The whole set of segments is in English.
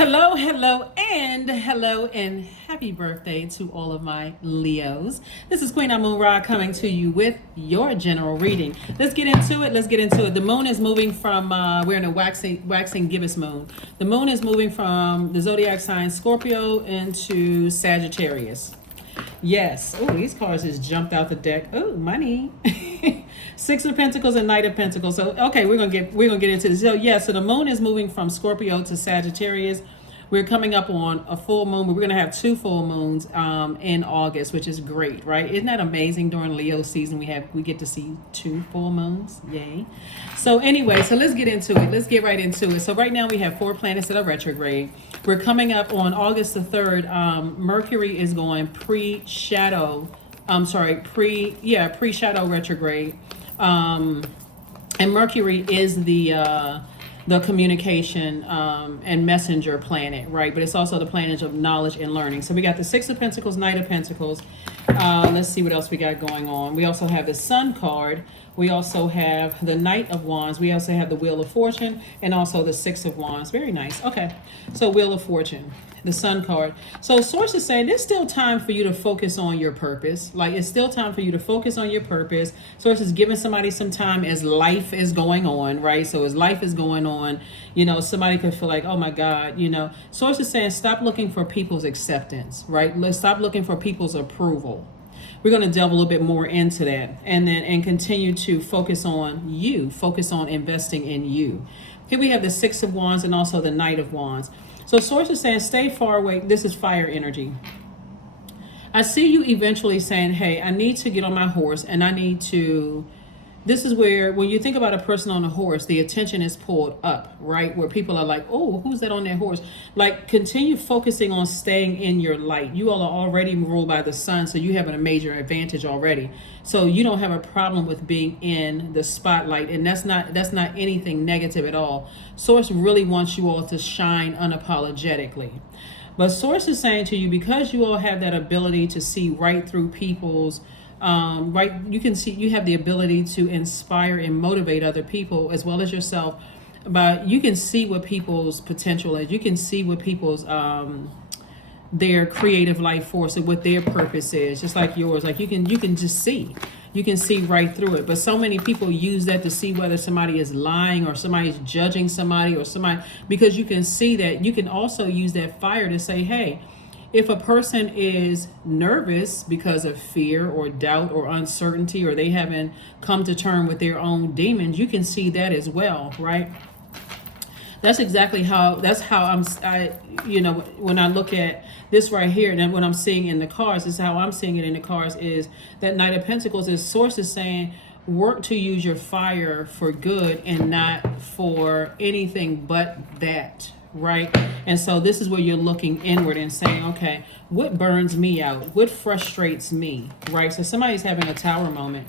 Hello, and happy birthday to all of my Leos. This is Queen Amun Ra coming to you with your general reading. Let's get into it. The moon is moving from, we're in a waxing gibbous moon. The moon is moving from the Zodiac sign Scorpio into Sagittarius. Yes. Oh, these cards just jumped out the deck. Oh, money. Six of Pentacles and Knight of Pentacles. So okay, we're gonna get into this. So yeah, so the moon is moving from Scorpio to Sagittarius. We're coming up on a full moon, but we're gonna have two full moons in August, which is great, right? Isn't that amazing? During Leo season, we get to see two full moons. Yay. So anyway, so let's get into it. Let's get right into it. So right now we have 4 planets that are retrograde. We're coming up on August the 3rd. Mercury is going pre-shadow retrograde. And Mercury is the communication and messenger planet, right? But it's also the planet of knowledge and learning. So we got the Six of Pentacles, Knight of Pentacles. Let's see what else we got going on. We also have the Sun card. We also have the Knight of Wands. We also have the Wheel of Fortune and also the Six of Wands. Very nice. Okay, so Wheel of Fortune, the Sun card. So sources say there's still time for you to focus on your purpose. Like, it's still time for you to focus on your purpose. Sources giving somebody some time as life is going on, right? So as life is going on, you know, somebody could feel like, oh my God, you know. Sources saying stop looking for people's acceptance, right? Let's stop looking for people's approval. We're going to delve a little bit more into that, and continue to focus on you, focus on investing in you. Here we have the Six of Wands and also the Knight of Wands. So sources saying stay far away. This is fire energy. I see you eventually saying, hey, I need to get on my horse and I need to. This is where, when you think about a person on a horse, the attention is pulled up, right? Where people are like, oh, who's that on their horse? Like, continue focusing on staying in your light. You all are already ruled by the sun, so you have a major advantage already. So you don't have a problem with being in the spotlight, and that's not anything negative at all. Source really wants you all to shine unapologetically. But Source is saying to you, because you all have that ability to see right through people's right, you can see you have the ability to inspire and motivate other people as well as yourself, but you can see what people's potential is. You can see what people's their creative life force and what their purpose is, just like yours. Like, you can just see, you can see right through it. But so many people use that to see whether somebody is lying or somebody's judging somebody or somebody, because you can see that. You can also use that fire to say, hey, if a person is nervous because of fear or doubt or uncertainty, or they haven't come to terms with their own demons, you can see that as well, right? That's exactly how, you know, when I look at this right here, and then what I'm seeing in the cards, is how I'm seeing it in the cards, is that Knight of Pentacles is sources saying, work to use your fire for good and not for anything but that. Right? And so this is where you're looking inward and saying, okay, what burns me out? What frustrates me? Right? So somebody's having a tower moment.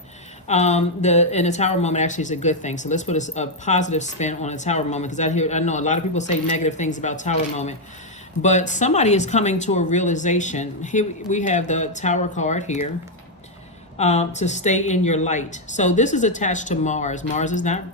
And a tower moment actually is a good thing. So let's put a positive spin on a tower moment, because I know a lot of people say negative things about tower moment. But somebody is coming to a realization. Here we have the Tower card here. To stay in your light. So this is attached to Mars. Mars is not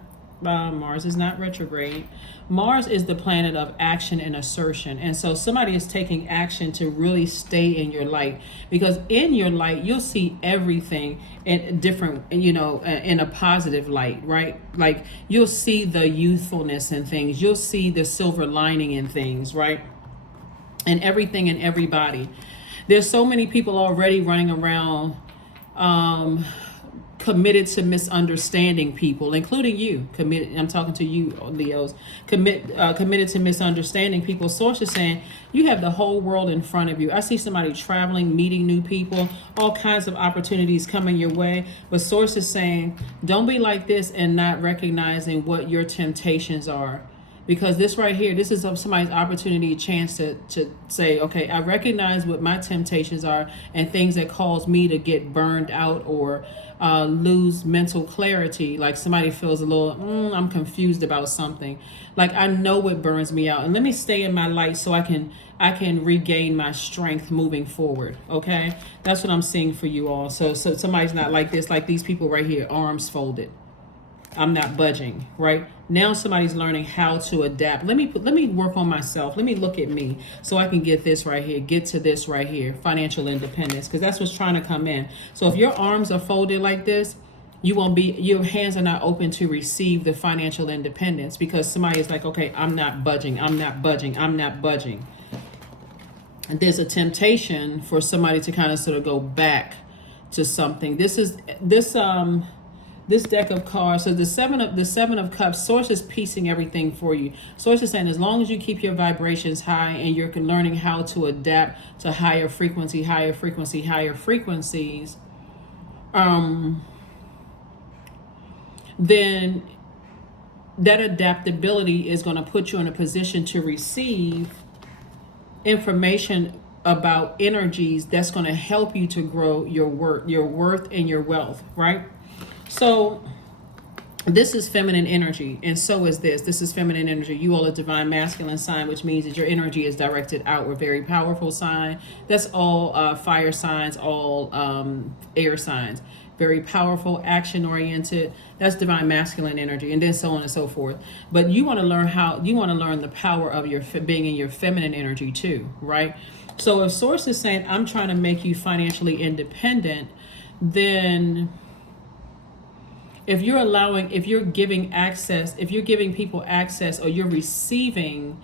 retrograde. Mars is the planet of action and assertion. And so somebody is taking action to really stay in your light, because in your light, you'll see everything in different, you know, in a positive light, right? Like, you'll see the youthfulness in things. You'll see the silver lining in things, right? And everything and everybody. There's so many people already running around, committed to misunderstanding people, including you. I'm talking to you, Leos. Committed to misunderstanding people. Source is saying you have the whole world in front of you. I see somebody traveling, meeting new people, all kinds of opportunities coming your way. But Source is saying, don't be like this and not recognizing what your temptations are. Because this right here, this is somebody's opportunity, a chance to say, okay, I recognize what my temptations are and things that cause me to get burned out or lose mental clarity. Like, somebody feels a little, I'm confused about something. Like, I know what burns me out, and let me stay in my light so I can regain my strength moving forward. Okay, that's what I'm seeing for you all. So somebody's not like this, like these people right here, arms folded. I'm not budging, right? Now somebody's learning how to adapt. Let me work on myself. Let me look at me so I can get this right here, get to this right here, financial independence, because that's what's trying to come in. So if your arms are folded like this, your hands are not open to receive the financial independence, because somebody is like, okay, I'm not budging, I'm not budging, I'm not budging. And there's a temptation for somebody to kind of sort of go back to something. This deck of cards, so the seven of cups, source is piecing everything for you. Source is saying, as long as you keep your vibrations high and you're learning how to adapt to higher frequencies, then that adaptability is going to put you in a position to receive information about energies that's going to help you to grow your worth and your wealth, right? So this is feminine energy, and so is this. This is feminine energy. You all are divine masculine sign, which means that your energy is directed outward. Very powerful sign. That's all fire signs, all air signs. Very powerful, action oriented. That's divine masculine energy, and then so on and so forth. But you want to learn the power of your being in your feminine energy too, right? So if source is saying, I'm trying to make you financially independent, then if you're giving people access, or you're receiving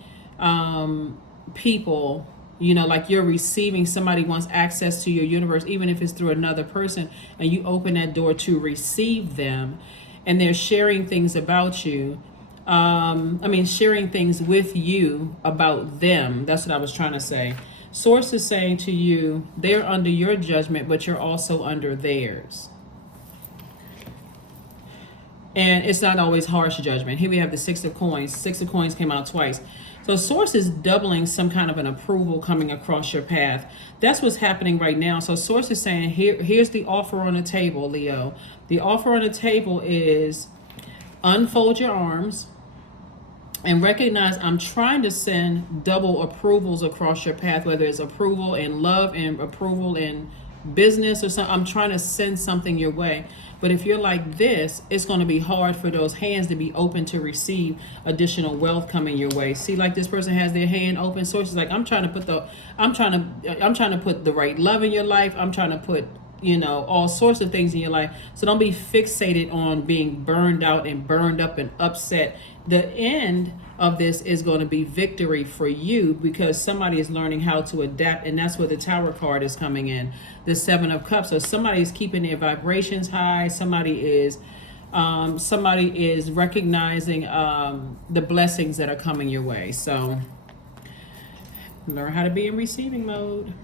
people, like you're receiving, somebody wants access to your universe, even if it's through another person, and you open that door to receive them, and they're sharing things about you, sharing things with you about them. That's what I was trying to say. Source is saying to you, they're under your judgment, but you're also under theirs. And it's not always harsh judgment. Here we have the Six of Coins. Six of Coins came out twice. So source is doubling some kind of an approval coming across your path. That's what's happening right now. So source is saying, here's the offer on the table, Leo. The offer on the table is unfold your arms and recognize I'm trying to send double approvals across your path, whether it's approval in love and approval in business or something. I'm trying to send something your way. But if you're like this, it's going to be hard for those hands to be open to receive additional wealth coming your way. See, like this person has their hand open. Source is like, I'm trying to put the right love in your life. I'm trying to put, all sorts of things in your life. So don't be fixated on being burned out and burned up and upset. The end of this is going to be victory for you, because somebody is learning how to adapt, and that's where the Tower card is coming in. The Seven of Cups. So somebody is keeping their vibrations high. Somebody is recognizing the blessings that are coming your way. So learn how to be in receiving mode.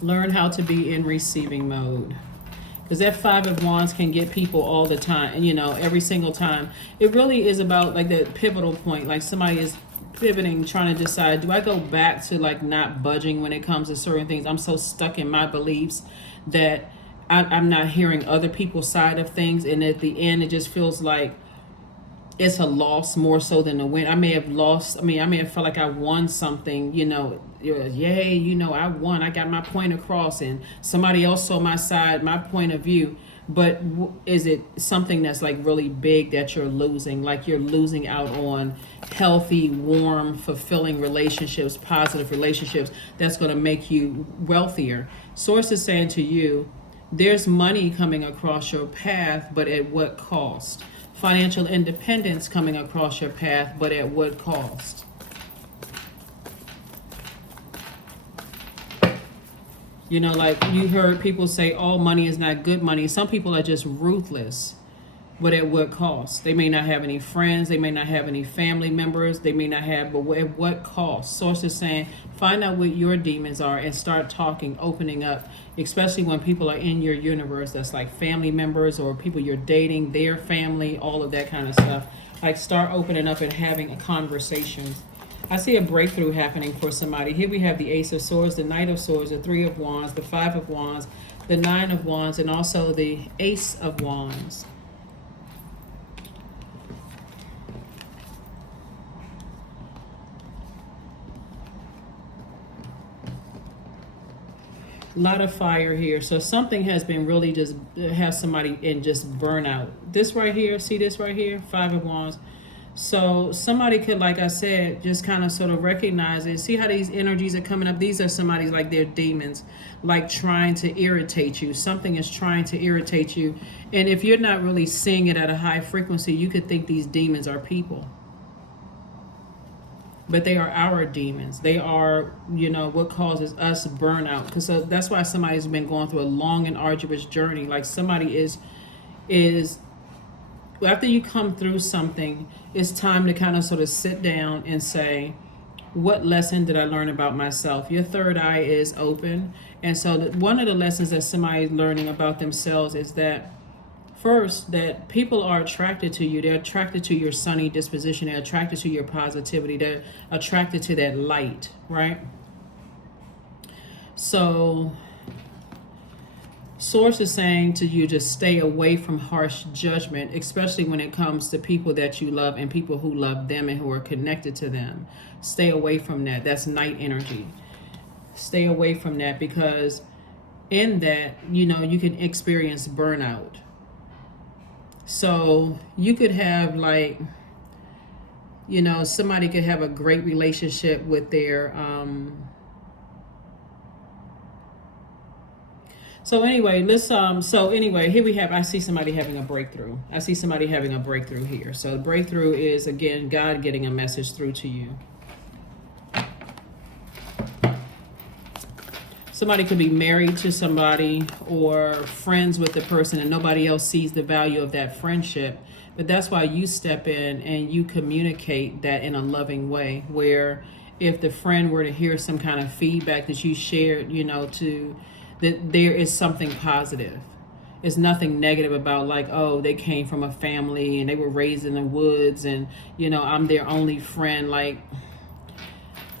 Learn how to be in receiving mode. Because that Five of Wands can get people all the time, every single time. It really is about like that pivotal point. Like somebody is pivoting, trying to decide, do I go back to like not budging when it comes to certain things? I'm so stuck in my beliefs that I'm not hearing other people's side of things. And at the end, it just feels like it's a loss more so than a win. I may have felt like I won something, yay, I won. I got my point across, and somebody else saw my side, my point of view. But is it something that's like really big that you're losing? Like you're losing out on healthy, warm, fulfilling relationships, positive relationships that's going to make you wealthier. Source is saying to you, there's money coming across your path, but at what cost? Financial independence coming across your path, but at what cost? Like you heard people say, oh, money is not good money. Some people are just ruthless, but at what cost? They may not have any friends. They may not have any family members. They may not have, but at what cost? Source is saying, find out what your demons are and start talking, opening up, especially when people are in your universe. That's like family members or people you're dating, their family, all of that kind of stuff. Like start opening up and having a conversation. I see a breakthrough happening for somebody. Here we have the Ace of Swords, the Knight of Swords, the Three of Wands, the Five of Wands, the Nine of Wands, and also the Ace of Wands. A lot of fire here. So something has been really just, has somebody in just burnout. This right here, see this right here? 5 of Wands. So somebody could, like I said, just kind of sort of recognize it. See how these energies are coming up? These are somebody's like they're demons, like trying to irritate you. Something is trying to irritate you. And if you're not really seeing it at a high frequency, you could think these demons are people. But they are our demons. They are, you know, what causes us burnout. Because that's why somebody's been going through a long and arduous journey. Like somebody is after you come through something, it's time to kind of sort of sit down and say, what lesson did I learn about myself? Your third eye is open. And so one of the lessons that somebody's learning about themselves is that, first, that people are attracted to you. They're attracted to your sunny disposition. They're attracted to your positivity. They're attracted to that light, right? So Source is saying to you to stay away from harsh judgment, especially when it comes to people that you love and people who love them and who are connected to them. Stay away from that. That's night energy. Stay away from that, because in that, you know, you can experience burnout. So you could have, like, you know, somebody could have a great relationship with their so anyway, here we have, I see somebody having a breakthrough. I see somebody having a breakthrough here. So the breakthrough is, again, God getting a message through to you. Somebody could be married to somebody or friends with the person, and nobody else sees the value of that friendship. But that's why you step in and you communicate that in a loving way, where if the friend were to hear some kind of feedback that you shared, you know, that there is something positive. It's nothing negative about, like, oh, they came from a family and they were raised in the woods and, you know, I'm their only friend. Like,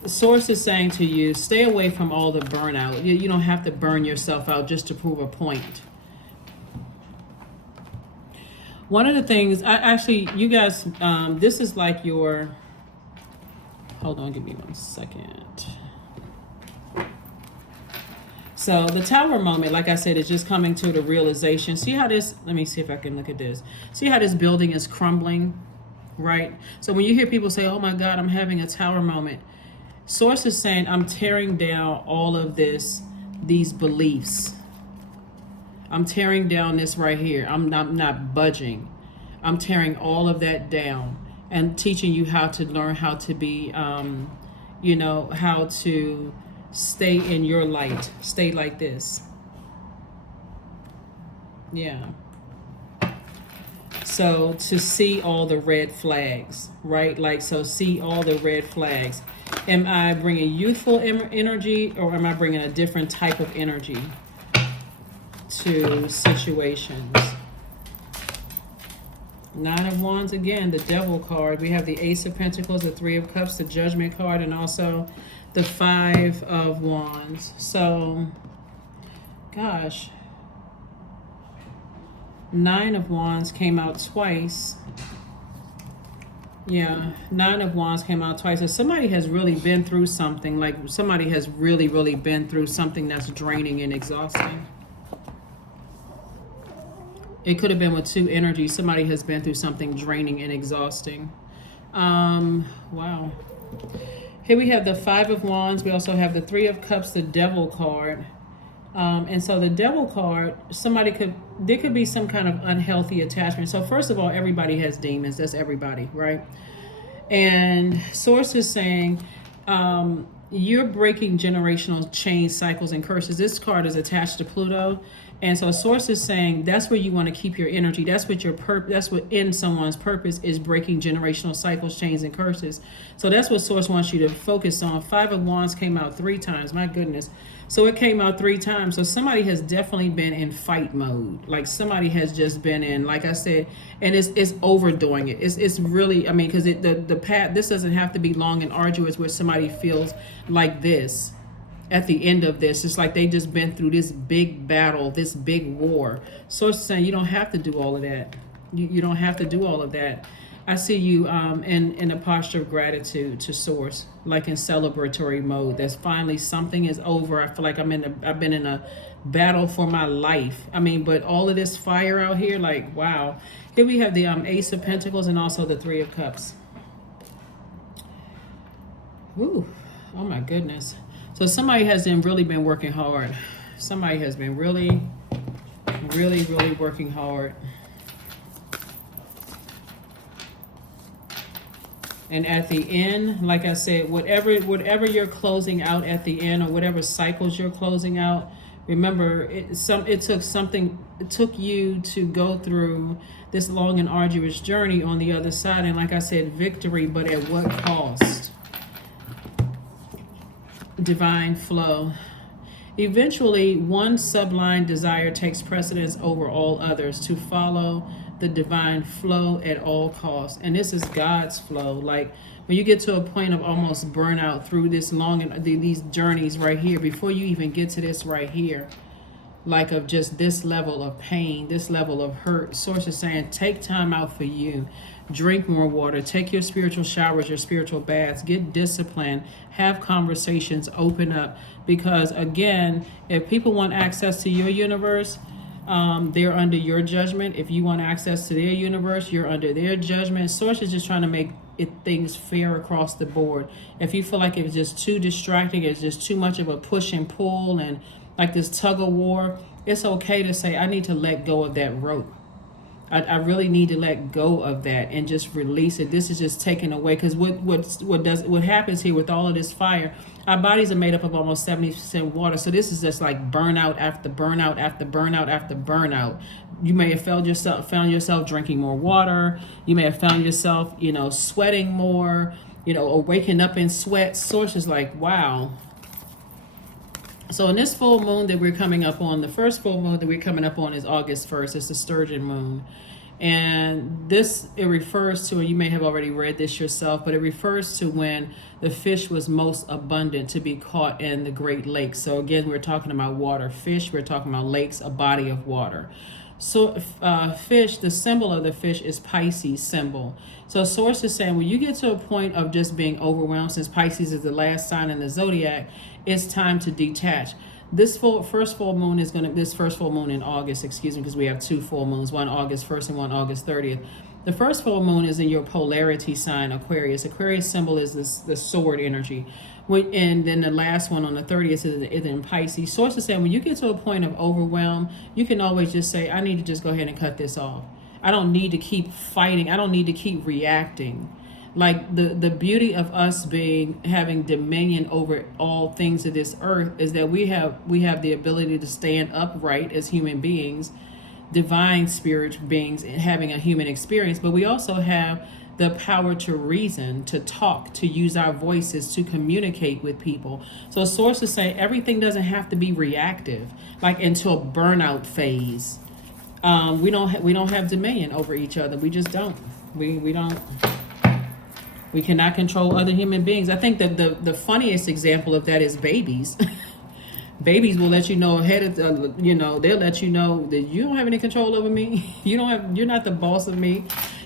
the Source is saying to you, stay away from all the burnout. You don't have to burn yourself out just to prove a point. One of the things, you guys, this is like your, hold on, give me 1 second. So the Tower moment, like I said, is just coming to the realization. See how this, let me see if I can look at this. See how this building is crumbling, right? So when you hear people say, oh my God, I'm having a Tower moment, Source is saying, I'm tearing down all of these beliefs. I'm tearing down this right here. I'm not budging. I'm tearing all of that down and teaching you how to learn how to be, you know, how to stay in your light. Stay like this. Yeah. So to see all the red flags, right? Like, so see all the red flags. Am I bringing youthful energy, or am I bringing a different type of energy to situations? 9 of Wands, again, the Devil card. We have the Ace of Pentacles, the 3 of Cups, the Judgment card, and also the 5 of Wands. So, gosh, 9 of Wands came out twice. Yeah, 9 of Wands came out twice. So somebody has really been through something. Like, somebody has really, really been through something that's draining and exhausting. It could have been with 2 energies. Somebody has been through something draining and exhausting. Wow. Here we have the 5 of Wands. We also have the 3 of Cups, the Devil card. And so the Devil card, there could be some kind of unhealthy attachment. So first of all, everybody has demons. That's everybody, right? And Source is saying, you're breaking generational chain cycles and curses. This card is attached to Pluto. And so Source is saying that's where you want to keep your energy. That's what that's what in someone's purpose is, breaking generational cycles, chains, and curses. So that's what Source wants you to focus on. 5 of Wands came out 3 times. My goodness. So it came out 3 times. So somebody has definitely been in fight mode. Like, somebody has just been in, like I said, and it's overdoing it. It's really, I mean, because the path, this doesn't have to be long and arduous where somebody feels like this. At the end of this, it's like they just been through this big battle, this big war. So it's saying you don't have to do all of that. You don't have to do all of that. I see you in a posture of gratitude to source, like in celebratory mode. That's finally something is over. I feel like I've been in a battle for my life. I mean, but all of this fire out here, like wow. Here we have the Ace of Pentacles and also the Three of Cups. Ooh, oh my goodness. So somebody has really been working hard. Somebody has been really working hard. And at the end, like I said, whatever you're closing out at the end, or whatever cycles you're closing out, remember it took you to go through this long and arduous journey on the other side. And like I said, victory, but at what cost? Divine flow. Eventually, one sublime desire takes precedence over all others, to follow the divine flow at all costs. And this is God's flow. Like when you get to a point of almost burnout through this long and these journeys right here, before you even get to this right here, like of just this level of pain, this level of hurt, Source is saying, take time out for you. Drink more water, take your spiritual showers, your spiritual baths, get disciplined, have conversations, open up. Because again, if people want access to your universe, they're under your judgment. If you want access to their universe, you're under their judgment. Source is just trying to make things fair across the board. If you feel like it's just too distracting, it's just too much of a push and pull and like this tug of war, it's okay to say, I need to let go of that rope. I really need to let go of that and just release it. This is just taken away, because what happens here with all of this fire, our bodies are made up of almost 70% water. So this is just like burnout after burnout after burnout after burnout. You may have found yourself drinking more water. You may have found yourself, sweating more, or waking up in sweat. Source is like, wow. So in this full moon that we're coming up on, the first full moon that we're coming up on is August 1st. It's the Sturgeon moon. And it refers to, and you may have already read this yourself, but it refers to when the fish was most abundant to be caught in the Great Lakes. So again, we're talking about water. Fish, we're talking about lakes, a body of water. So fish, the symbol of the fish is Pisces symbol. So Source is saying when you get to a point of just being overwhelmed, since Pisces is the last sign in the Zodiac, it's time to detach. This first full moon in August, because we have two full moons, one August 1st and one August 30th. The first full moon is in your polarity sign, Aquarius. Aquarius symbol is the sword energy. And then the last one on the 30th is in Pisces. Source is saying when you get to a point of overwhelm, you can always just say, I need to just go ahead and cut this off. I don't need to keep fighting. I don't need to keep reacting. Like the beauty of us having dominion over all things of this earth is that we have the ability to stand upright as human beings, divine spirit beings, having a human experience, but we also have the power to reason, to talk, to use our voices, to communicate with people. So Source is saying everything doesn't have to be reactive, like into a burnout phase. We don't have dominion over each other. We just don't. We don't. We cannot control other human beings. I think that the funniest example of that is babies. Babies will let you know ahead of, they'll let you know that you don't have any control over me. You're not the boss of me.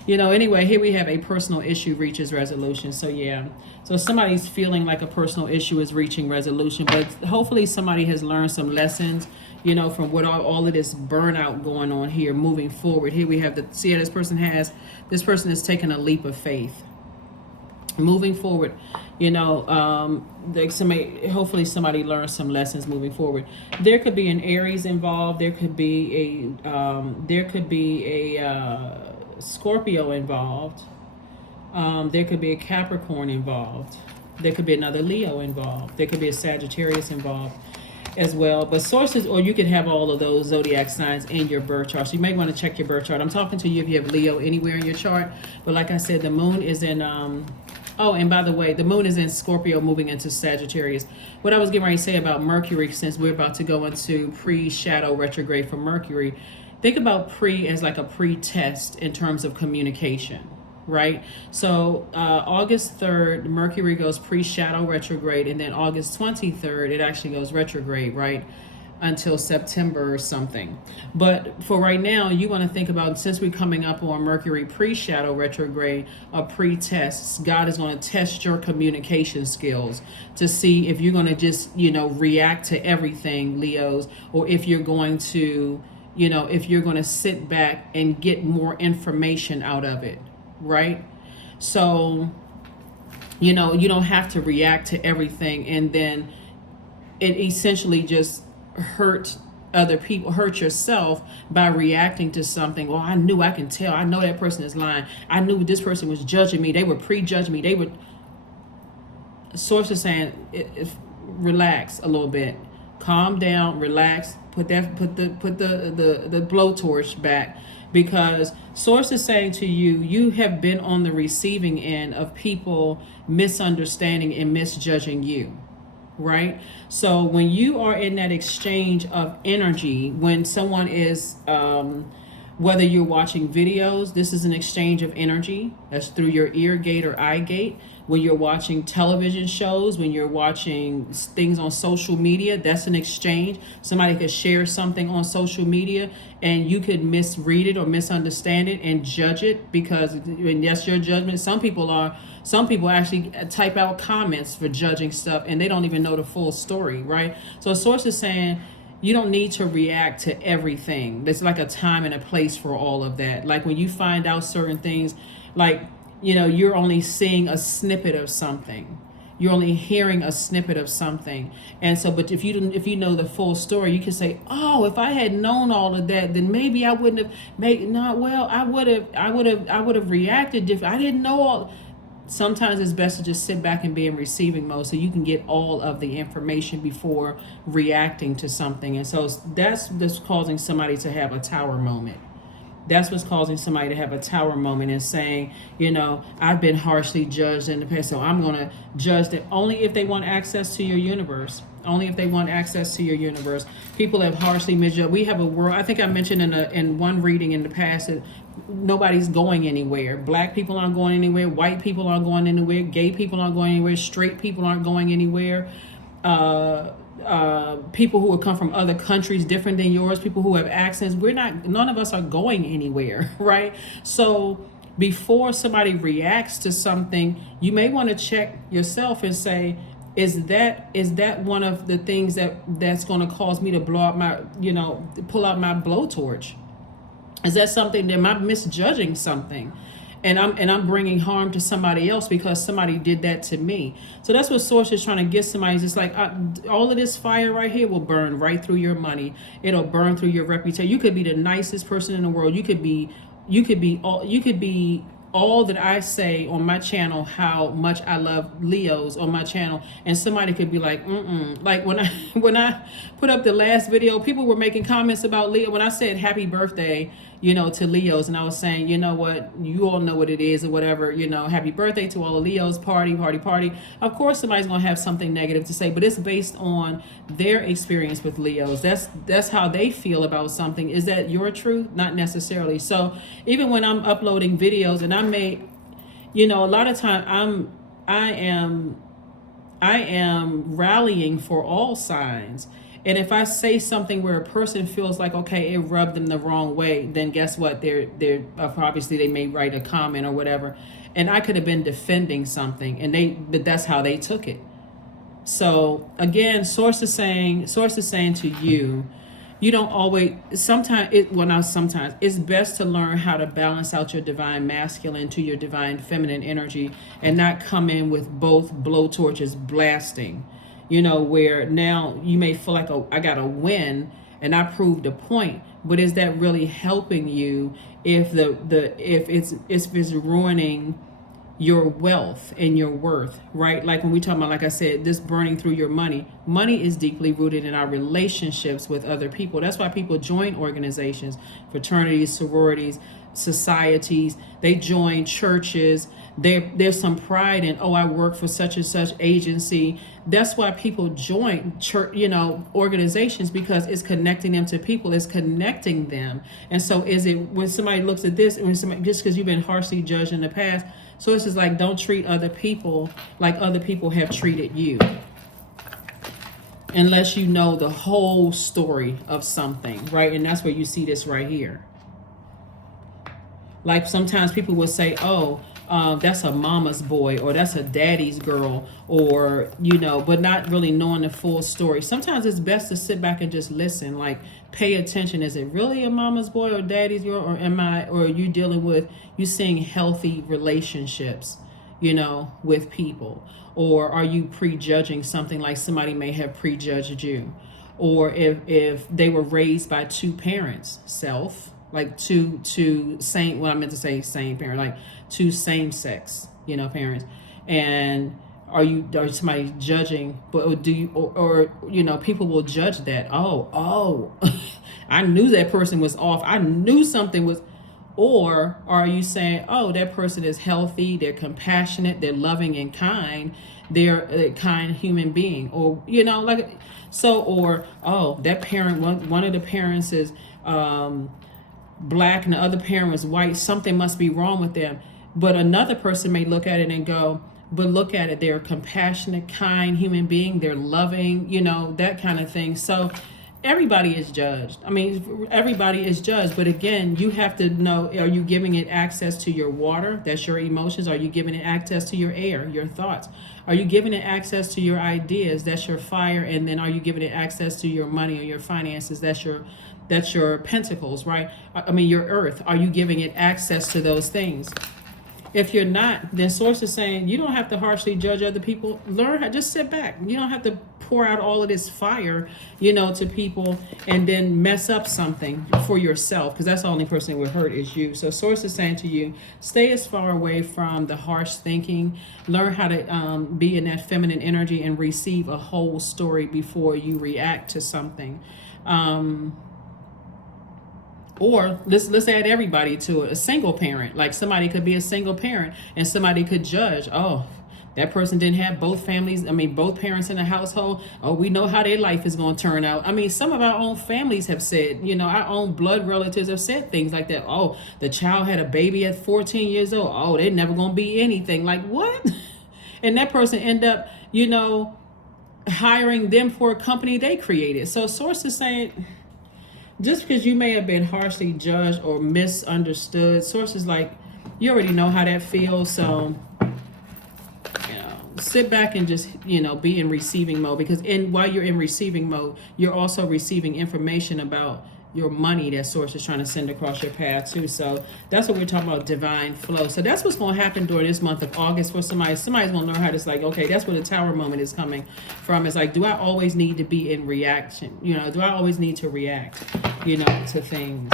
Anyway, here we have a personal issue reaches resolution. So yeah. So somebody's feeling like a personal issue is reaching resolution, but hopefully somebody has learned some lessons, from what all of this burnout going on here moving forward. Here we have this person has taken a leap of faith. Moving forward, hopefully somebody learns some lessons moving forward. There could be an Aries involved. There could be a Scorpio involved. There could be a Capricorn involved. There could be another Leo involved. There could be a Sagittarius involved as well. But sources, or you could have all of those zodiac signs in your birth chart. So you may want to check your birth chart. I'm talking to you if you have Leo anywhere in your chart. But like I said, the moon is in and by the way, the moon is in Scorpio moving into Sagittarius. What I was getting ready to say about Mercury, since we're about to go into pre-shadow retrograde for Mercury, think about pre as like a pre-test in terms of communication, right? So August 3rd, Mercury goes pre-shadow retrograde, and then August 23rd, it actually goes retrograde, right? until September or something. But for right now, you want to think about, since we're coming up on Mercury pre-shadow retrograde, a pre-test. God is going to test your communication skills to see if you're going to just, react to everything, Leos, or if you're going to, if you're going to sit back and get more information out of it, right? So, you don't have to react to everything, and then it essentially just hurt other people, hurt yourself by reacting to something. Well, I can tell. I know that person is lying. I knew this person was judging me. They were prejudging me. They were. Source is saying, relax a little bit, calm down, relax. Put the blowtorch back, because Source is saying to you, you have been on the receiving end of people misunderstanding and misjudging you. Right? So when you are in that exchange of energy, when someone is, whether you're watching videos, this is an exchange of energy. That's through your ear gate or eye gate. When you're watching television shows, when you're watching things on social media, that's an exchange. Somebody could share something on social media and you could misread it or misunderstand it and judge it, because that's your judgment. Some people actually type out comments for judging stuff and they don't even know the full story, right? So a source is saying, you don't need to react to everything. There's like a time and a place for all of that. Like when you find out certain things, like, you're only seeing a snippet of something. You're only hearing a snippet of something. And so, but if you know the full story, you can say, oh, if I had known all of that, then maybe I wouldn't have I would have reacted different. I didn't know all. Sometimes it's best to just sit back and be in receiving mode so you can get all of the information before reacting to something. And so that's causing somebody to have a tower moment. That's what's causing somebody to have a tower moment and saying, I've been harshly judged in the past, so I'm going to judge them. Only if they want access to your universe. Only if they want access to your universe. People have harshly misjudged. We have a world, I think I mentioned in one reading in the past, that nobody's going anywhere. Black people aren't going anywhere. White people aren't going anywhere. Gay people aren't going anywhere. Straight people aren't going anywhere. People who have come from other countries different than yours, people who have accents, none of us are going anywhere, right? So before somebody reacts to something, you may want to check yourself and say, is that one of the things that's going to cause me to blow up my, pull out my blowtorch? Is that something that, am I misjudging something? And I'm bringing harm to somebody else because somebody did that to me. So that's what Source is trying to get somebody. It's like, all of this fire right here will burn right through your money. It'll burn through your reputation. You could be the nicest person in the world. You could be all that I say on my channel, how much I love Leos on my channel, and somebody could be like, like when I put up the last video, people were making comments about Leo when I said happy birthday, to Leos, and I was saying, what, you all know what it is or whatever, happy birthday to all the Leos, party. Of course somebody's gonna have something negative to say, but it's based on their experience with Leos. That's how they feel about something. Is that your truth? Not necessarily. So even when I'm uploading videos, and I may, a lot of time I am rallying for all signs. And if I say something where a person feels like, okay, it rubbed them the wrong way, then guess what? They're obviously they may write a comment or whatever, and I could have been defending something, but that's how they took it. So again, Source is saying to you, you don't always. Sometimes it's best to learn how to balance out your divine masculine to your divine feminine energy, and not come in with both blowtorches blasting. Where now you may feel like, I got a win and I proved a point, but is that really helping you if it's ruining your wealth and your worth, right? Like when we talk about, like I said, this burning through your money is deeply rooted in our relationships with other people. That's why people join organizations, fraternities, sororities, societies. They join churches. There's some pride in, I work for such and such agency. That's why people join church, organizations, because it's connecting them to people, it's connecting them. And so is it, when somebody looks at this, just because you've been harshly judged in the past, so it's just like, don't treat other people like other people have treated you. unless you know the whole story of something, right? And that's where you see this right here. Like sometimes people will say, oh, that's a mama's boy, or that's a daddy's girl, or, but not really knowing the full story. Sometimes it's best to sit back and just listen, like pay attention. Is it really a mama's boy or daddy's girl, or are you dealing with, you seeing healthy relationships, with people? Or are you prejudging something, like somebody may have prejudged you? Or if they were raised by two parents, like two same, well, I meant to say same parent, like two same sex, parents. And are somebody judging, but do you, or people will judge that. Oh, I knew that person was off. I knew something was. Or are you saying, oh, that person is healthy, they're compassionate, they're loving and kind, they're a kind human being? Or, like, so, or, oh, that parent, one of the parents is black and the other parent was white, something must be wrong with them. But another person may look at it and go, but look at it, they're a compassionate, kind human being, they're loving, that kind of thing. So everybody is judged. I mean, everybody is judged. But again, you have to know, are you giving it access to your water? That's your emotions. Are you giving it access to your air, your thoughts? Are you giving it access to your ideas? That's your fire. And then are you giving it access to your money or your finances? That's your pentacles, right? I mean, your earth. Are you giving it access to those things? If you're not, then Source is saying you don't have to harshly judge other people. Learn how, just sit back. You don't have to pour out all of this fire, to people and then mess up something for yourself, because that's the only person that would hurt is you. So Source is saying to you, stay as far away from the harsh thinking. Learn how to be in that feminine energy and receive a whole story before you react to something. Or let's add everybody to it. A single parent, like somebody could be a single parent and somebody could judge, oh, that person didn't have both parents in the household. Oh, we know how their life is going to turn out. I mean, some of our own families have said, our own blood relatives have said things like that. Oh, the child had a baby at 14 years old. Oh, they're never going to be anything. Like, what? And that person end up, hiring them for a company they created. So Source is saying, just because you may have been harshly judged or misunderstood, Source is like, you already know how that feels. So, sit back and just, be in receiving mode, because while you're in receiving mode, you're also receiving information about your money that Source is trying to send across your path too. So that's what we're talking about, divine flow. So that's what's going to happen during this month of August for somebody. Somebody's going to learn how to, like, okay, that's where the tower moment is coming from. It's like, do I always need to be in reaction? Do I always need to react, to things?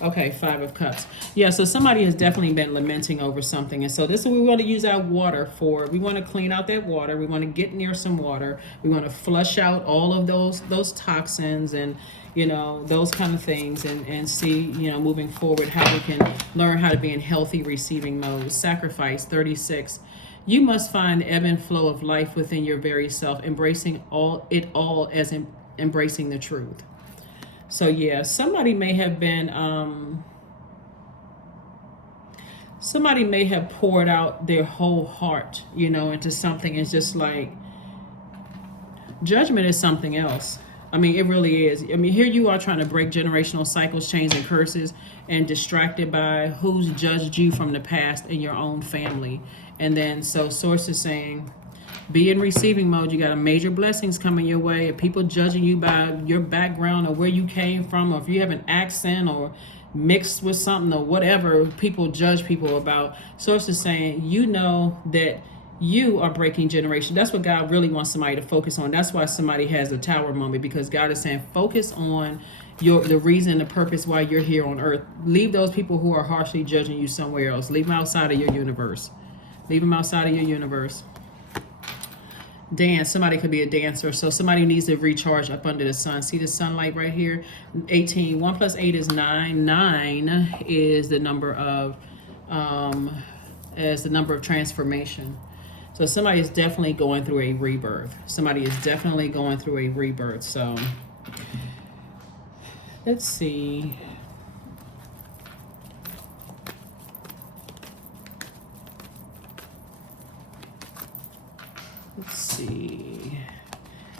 Okay, 5 of Cups. Yeah, so somebody has definitely been lamenting over something. And so this is what we want to use our water for. We want to clean out that water. We want to get near some water. We want to flush out all of those toxins and, those kind of things, and see, moving forward, how we can learn how to be in healthy receiving mode. Sacrifice, 36. You must find the ebb and flow of life within your very self, embracing it all as embracing the truth. So yeah, somebody may have poured out their whole heart, into something. It's just like, judgment is something else. I mean, it really is. I mean, here you are trying to break generational cycles, chains, and curses, and distracted by who's judged you from the past in your own family. And then, so Source is saying, be in receiving mode. You got a major blessings coming your way. If people judging you by your background or where you came from, or if you have an accent or mixed with something or whatever people judge people about, Source is saying, that you are breaking generation. That's what God really wants somebody to focus on. That's why somebody has a tower moment, because God is saying, focus on the reason, the purpose why you're here on earth. Leave those people who are harshly judging you somewhere else. Leave them outside of your universe. Leave them outside of your universe. Dance. Somebody could be a dancer. So somebody needs to recharge up under the sun. See the sunlight right here? 18. 1 plus 8 is 9. 9 is the number of transformation. So somebody is definitely going through a rebirth. Somebody is definitely going through a rebirth. So let's see. Let's see.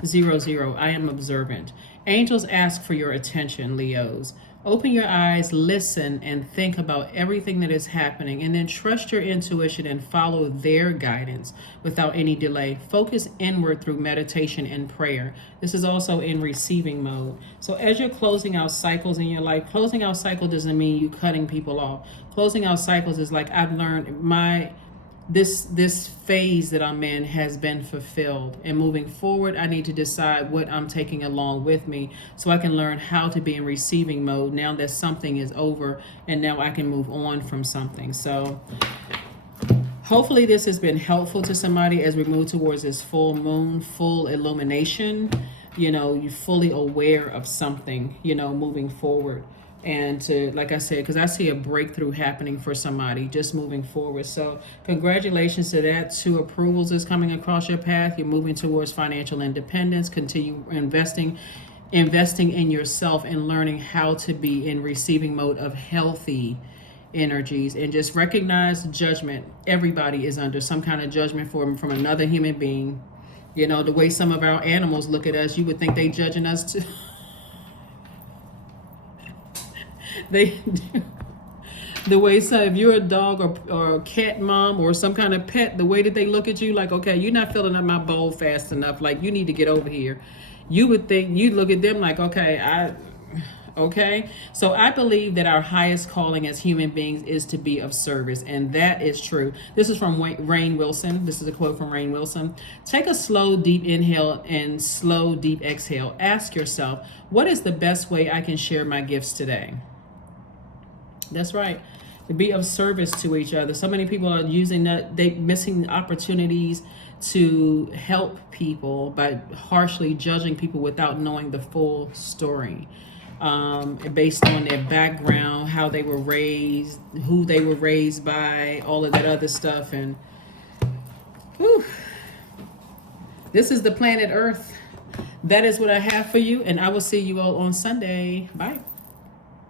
00, I am observant. Angels ask for your attention, Leos. Open your eyes, listen, and think about everything that is happening, and then trust your intuition and follow their guidance without any delay. Focus inward through meditation and prayer. This is also in receiving mode. So as you're closing out cycles in your life, closing out cycle doesn't mean you cutting people off. Closing out cycles is like, I've learned this phase that I'm in has been fulfilled, and moving forward I need to decide what I'm taking along with me so I can learn how to be in receiving mode now that something is over, and now I can move on from something. So hopefully this has been helpful to somebody as we move towards this full moon, full illumination. You're fully aware of something, moving forward. And to, like I said, because I see a breakthrough happening for somebody just moving forward. So congratulations to that. 2 approvals is coming across your path. You're moving towards financial independence. Continue investing in yourself and learning how to be in receiving mode of healthy energies, and just recognize judgment. Everybody is under some kind of judgment from another human being. The way some of our animals look at us, you would think they judging us too. They do. The way, so if you're a dog or a cat mom or some kind of pet, the way that they look at you, like, okay, you're not filling up my bowl fast enough, like you need to get over here. You would think, you'd look at them like, okay. So I believe that our highest calling as human beings is to be of service, and that is true. This is from Rainn Wilson. This is a quote from Rainn Wilson. Take a slow, deep inhale and slow, deep exhale. Ask yourself, what is the best way I can share my gifts today? That's right. To be of service to each other. So many people are using that, they missing opportunities to help people by harshly judging people without knowing the full story, based on their background, how they were raised, who they were raised by, all of that other stuff. And whew, this is the planet Earth. That is what I have for you, and I will see you all on Sunday. Bye.